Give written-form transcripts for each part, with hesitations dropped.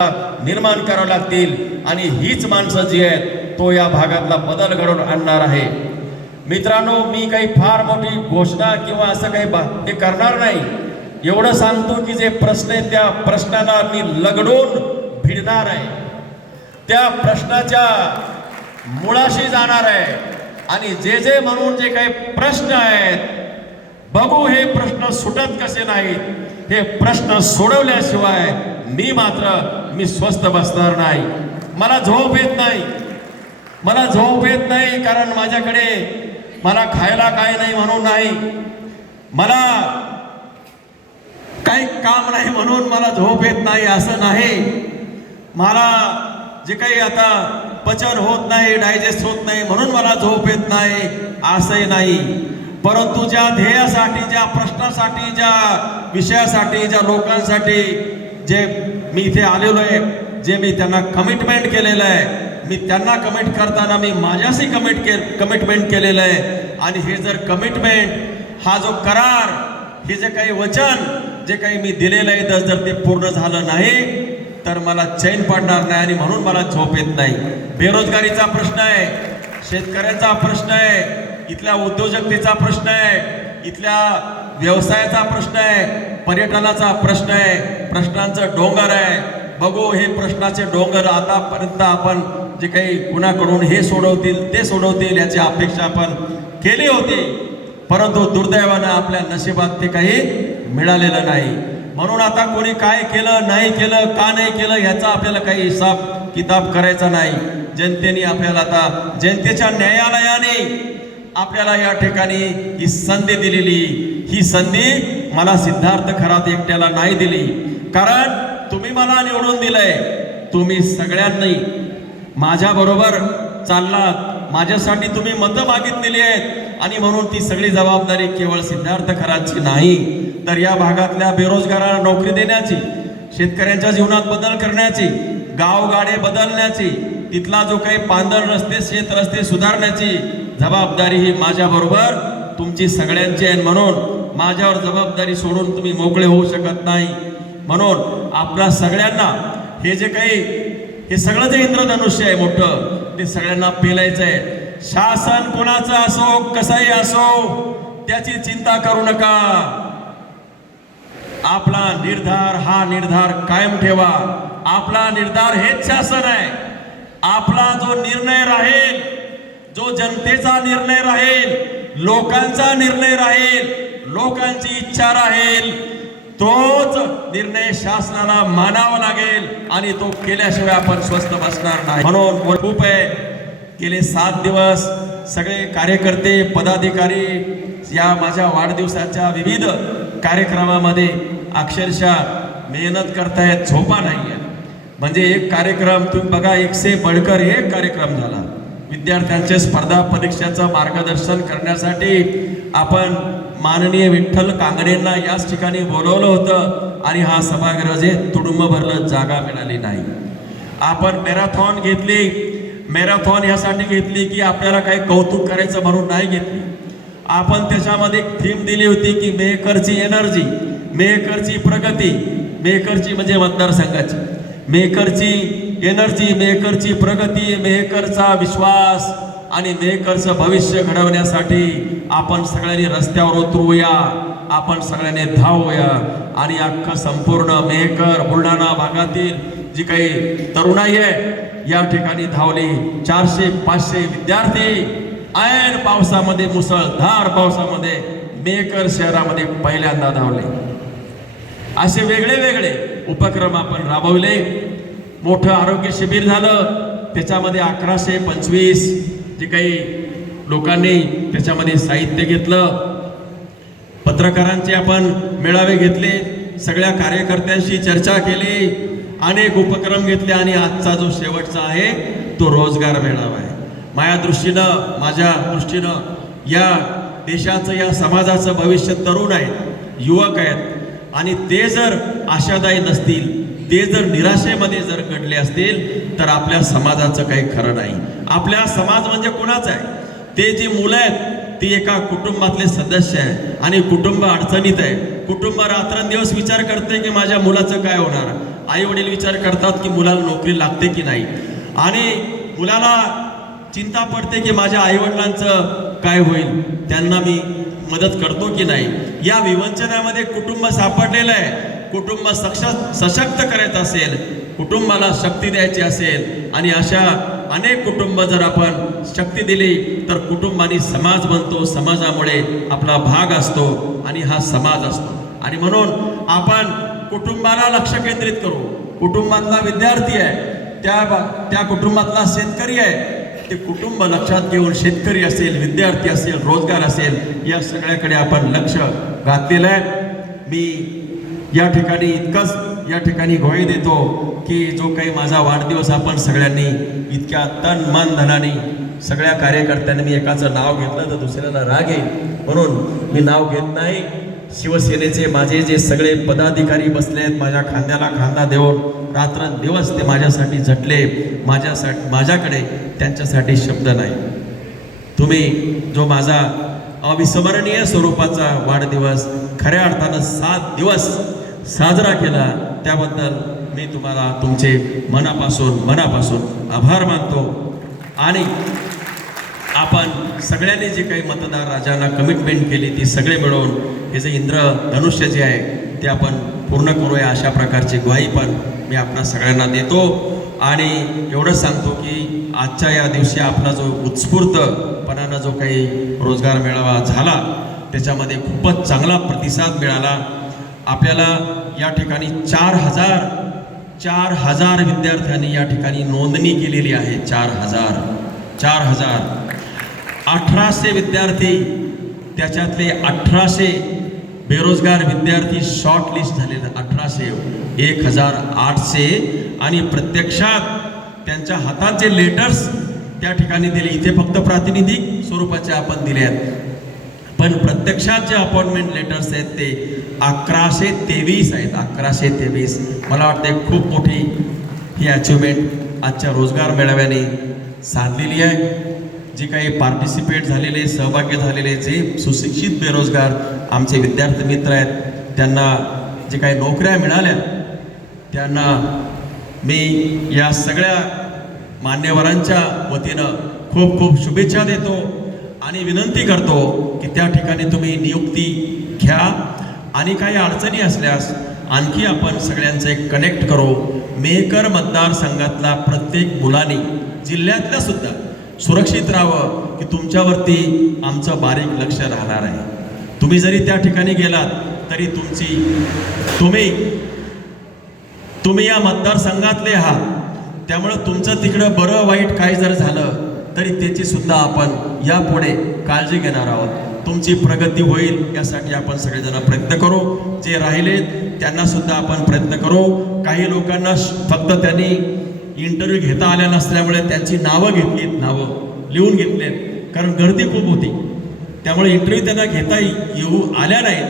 निर्माण करावे लागतील आणि हीच माणसं जी आहेत तो या भागातला बदल घडवून आणणार आहे। मित्रांनो, मी काही फार मोठी घोषणा किंवा असं काही हे करणार नाही। एवढं सांगतो की जे प्रश्न आहेत त्या प्रश्नाला मी लगडून भिडणार आहे, त्या प्रश्नाच्या मुळाशी जाणार आहे आणि जे जे म्हणून जे काही प्रश्न आहेत बघू हे प्रश्न सुटत कसे नाहीत, हे प्रश्न सोडवल्याशिवाय मी स्वस्थ बसणार नाही। मला झोप येत नाही, कारण माझ्याकडे मला खायला काय नाही म्हणून नाही, मला काही काम नाही म्हणून मला झोप येत नाही असं नाही, मला जे काही आता पचन होत नाही, डायजेस्ट होत नाही म्हणून मला झोप येत नाही असंही नाही। परंतु ज्या ध्येयासाठी, ज्या प्रश्नासाठी, ज्या विषयासाठी, ज्या लोकांसाठी जे मी इथे आलेलो आहे, जे मी त्यांना कमिटमेंट केलेलं आहे, मी त्यांना कमिट करताना मी माझ्याशी कमिटमेंट केलेलं आहे। आणि हे जर कमिटमेंट, हा जो करार, हे जे काही वचन जे काही मी दिलेलं आहे जर ते पूर्ण झालं नाही तर मला चैन पडणार नाही आणि म्हणून मला झोप येत नाही। बेरोजगारीचा प्रश्न आहे, शेतकऱ्यांचा प्रश्न आहे, इथल्या उद्योजकतेचा प्रश्न आहे, इथल्या व्यवसायाचा प्रश्न आहे, पर्यटनाचा प्रश्न आहे, प्रश्नांचं डोंगर आहे। बघू हे प्रश्नाचे डोंगर आतापर्यंत आपण जे काही कुणाकडून हे सोडवतील ते सोडवतील याची अपेक्षा आपण केली होती, परंतु दुर्दैवानं आपल्या नशिबात ते काही मिळालेलं नाही। म्हणून आता कोणी काय केलं, नाही केलं, का नाही केलं ह्याचा आपल्याला काही हिसाब किताब करायचा नाही। जनतेने आपल्याला, आता जनतेच्या न्यायालयाने आपल्याला या ठिकाणी ही संधी दिलेली, ही संधी मला सिद्धार्थ खरात एकट्याला नाही दिली, कारण तुम्ही मला निवडून दिलंय, तुम्ही सगळ्यांनी माझ्या बरोबर चाललात, माझ्यासाठी तुम्ही मतं मागितलेली आहेत आणि म्हणून ती सगळी जबाबदारी केवळ सिद्धार्थ खरातची नाही, तर या भागातल्या बेरोजगारांना नोकरी देण्याची, शेतकऱ्यांच्या जीवनात बदल करण्याची, गावगाडे बदलण्याची, तिथला जो काही पांढर रस्ते, शेत रस्ते सुधारण्याची जबाबदारी ही माझ्याबरोबर तुमची सगळ्यांची आहे। म्हणून माझ्यावर जबाबदारी सोडून तुम्ही मोकळे होऊ शकत नाही। म्हणून आपल्या सगळ्यांना हे जे काही, हे सगळं जे इंद्रधनुष्य आहे मोठं, ते सगळ्यांना पेलायचं आहे। शासन कोणाचं असो, कसाही असो, त्याची चिंता करू नका। आपला निर्धार, हा निर्धार कायम ठेवा। आपला निर्धार हेच शासन आहे। आपला जो निर्णय राहील, जो जनतेचा निर्णय राहील, लोकांचा निर्णय राहील, लोकांची इच्छा राहील, तोच निर्णय शासनाला मानावा लागेल आणि तो केल्याशिवाय आपण स्वस्थ बसणार नाही। म्हणून खूप आहे, गेले 7 दिवस सगळे कार्यकर्ते, पदाधिकारी या माझ्या वाढदिवसाच्या विविध कार्यक्रमामध्ये अक्षरशः मेहनत करतायत, झोपा नाही आहे। म्हणजे एक कार्यक्रम तुम्ही बघा, 1 से बढ़कर एक कार्यक्रम झाला। विद्यार्थ्यांचे स्पर्धा परीक्षेचं मार्गदर्शन करण्यासाठी आपण माननीय विठ्ठल कांगडेंना याच ठिकाणी बोलवलं होतं आणि हा सभागृह जे तुडुंब भरलं, जागा मिळाली नाही। आपण मॅरेथॉन घेतली, मॅरेथॉन यासाठी घेतली की आपल्याला काही कौतुक करायचं म्हणून नाही घेतली। आपण त्याच्यामध्ये एक थीम दिली होती की मेकरची एनर्जी, मेकरची प्रगती, मेकरची म्हणजे मतदारसंघाची, मेकरची एनर्जी, मेकरची प्रगती, मेकरचा विश्वास आणि मेकरचं भविष्य घडवण्यासाठी आपण सगळ्यांनी रस्त्यावर उतरूया, आपण सगळ्यांनी धावूया आणि अख्खं संपूर्ण मेकर बुलढाणा भागातील जी काही तरुणाई आहे या ठिकाणी धावली। 400-500 विद्यार्थी ऐन पावसामध्ये, मुसळधार पावसामध्ये मेकर शहरामध्ये पहिल्यांदा धावले। असे वेगळे वेगळे उपक्रम आपण राबवले। मोठं आरोग्य शिबिर झालं, त्याच्यामध्ये 1125 जे काही लोकांनी त्याच्यामध्ये साहित्य घेतलं, पत्रकारांचे आपण मेळावे घेतले, सगळ्या कार्यकर्त्यांशी चर्चा केली, अनेक उपक्रम घेतले आणि आजचा जो शेवटचा आहे तो रोजगार मेळावा आहे। माझ्या दृष्टीनं या देशाचं, या समाजाचं भविष्य तरुण आहेत, युवक आहेत आणि ते जर आशादायी नसतील, ते जर निराशेमध्ये जर घडले असतील तर आपल्या समाजाचं काही खरं नाही। आपल्या समाज म्हणजे कोणाचा आहे? ते जी मुलं आहेत ती एका कुटुंबातले सदस्य आहे आणि कुटुंब अडचणीत आहे। कुटुंब रात्रंदिवस विचार करते की माझ्या मुलाचं काय होणार, आई वडील विचार करतात की मुलाला नोकरी लागते की नाही, आणि मुलाला चिंता पडते की माझ्या आईवडिलांचं काय होईल, त्यांना मी मदत करतो की नाही. या विवंचनामध्ये कुटुंब सापडलेलं आहे. कुटुंब सशक्त करायचं असेल, कुटुंबाला शक्ती द्यायची असेल, आणि अशा अनेक कुटुंब जर आपण शक्ती दिली तर कुटुंबाने समाज बनतो, समाजामुळे आपला भाग असतो आणि हा समाज असतो. आणि म्हणून आपण कुटुंबाला लक्ष केंद्रित करू. कुटुंबातला विद्यार्थी आहे, त्या कुटुंबातला शेतकरी आहे, ते कुटुंब लक्षात घेऊन शेतकरी असेल, विद्यार्थी असेल, रोजगार असेल, या सगळ्याकडे आपण लक्ष घातलेलं आहे. मी या ठिकाणी इतकंच या ठिकाणी ग्वाही देतो की जो काही माझा वाढदिवस आपण सगळ्यांनी इतक्या तन मन धनाने सगळ्या कार्यकर्त्यांनी, मी एकाचं नाव घेतलं तर दुसऱ्याला राग येईल म्हणून मी नाव घेत नाही. शिवसेनेचे माझे जे सगळे पदाधिकारी बसले आहेत, माझ्या खांद्याला खांदा देऊन रात्रंदिवस ते माझ्यासाठी झटले, माझ्याकडे त्यांच्यासाठी शब्द नाही. तुम्ही जो माझा अविस्मरणीय स्वरूपाचा वाढदिवस खऱ्या अर्थानं 7 दिवस साजरा केला, त्याबद्दल मी तुम्हाला तुमचे मनापासून आभार मानतो. आणि आपण सगळ्यांनी जे काही मतदार राजांना कमिटमेंट केली ती सगळे मिळून हे जे इंद्रधनुष्य जे आहे ते आपण पूर्ण करूया, अशा प्रकारची ग्वाही पण मी आपणा सगळ्यांना देतो. आणि एवढं सांगतो की आजच्या या दिवशी आपला जो उत्स्फूर्तपणानं जो काही रोजगार मेळावा झाला त्याच्यामध्ये खूपच चांगला प्रतिसाद मिळाला. आपल्याला या ठिकाणी 4,000 विद्यार्थ्यांनी या ठिकाणी नोंदणी केलेली आहे. 4,000 1800 विद्यार्थी, त्याच्यातले 1800 बेरोजगार विद्यार्थी शॉर्ट लिस्ट झालेले. 1800 1800 आणि प्रत्यक्षात त्यांच्या हातात जे लेटर्स त्या ठिकाणी दिले, इथे फक्त प्रातिनिधिक स्वरूपाचे आपण दिले आहेत, पण प्रत्यक्षात जे अपॉइंटमेंट लेटर्स आहेत ते 1123 आहेत. 1123. मला वाटते खूप मोठी ही अचिव्हमेंट आजच्या रोजगार मेळाव्याने साधलेली आहे. जे काही पार्टिसिपेट झालेले, सहभागी झालेले, जे सुशिक्षित बेरोजगार आमचे विद्यार्थी मित्र आहेत, त्यांना जे काही नोकऱ्या मिळाल्या, त्यांना मी या सगळ्या मान्यवरांच्या वतीनं खूप खूप शुभेच्छा देतो आणि विनंती करतो की त्या ठिकाणी तुम्ही नियुक्ती घ्या. आणि काही अडचणी असल्यास आणखी आपण सगळ्यांचे कनेक्ट करू. मेहकर मतदारसंघातला प्रत्येक मुलांनी, जिल्ह्यातल्या सुद्धा सुरक्षित राहावं की तुमच्यावरती आमचं बारीक लक्ष राहणार आहे. तुम्ही जरी त्या ठिकाणी गेलात तरी तुम्ही या मतदारसंघातले आहात, त्यामुळे तुमचं तिकडं बरं वाईट काही जर झालं तरी त्याची सुद्धा आपण यापुढे काळजी घेणार आहोत. तुमची प्रगती होईल यासाठी आपण सगळेजण प्रयत्न करू. जे राहिले त्यांना सुद्धा आपण प्रयत्न करू. काही लोकांना फक्त त्यांनी इंटरव्ह्यू घेता आल्या नसल्यामुळे त्यांची नावं लिहून घेतलेत, कारण गर्दी खूप होती, त्यामुळे इंटरव्ह्यू त्यांना घेता येऊ आल्या नाहीत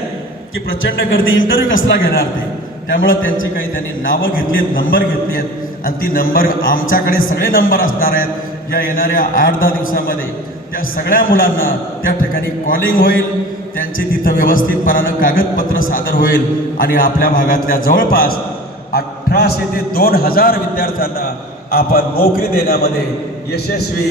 की प्रचंड गर्दी, इंटरव्ह्यू कसला घेणार ते. त्यामुळे त्यांची काही त्यांनी नावं घेतलीत, नंबर घेतली आहेत, आणि ती नंबर आमच्याकडे सगळे नंबर असणार आहेत. या येणाऱ्या 8-10 दिवसामध्ये त्या सगळ्या मुलांना त्या ठिकाणी कॉलिंग होईल, त्यांची तिथं व्यवस्थितपणानं कागदपत्र सादर होईल आणि आपल्या भागातल्या जवळपास 1800 ते 2000 विद्यार्थ्यांना आपण नोकरी देण्यामध्ये यशस्वी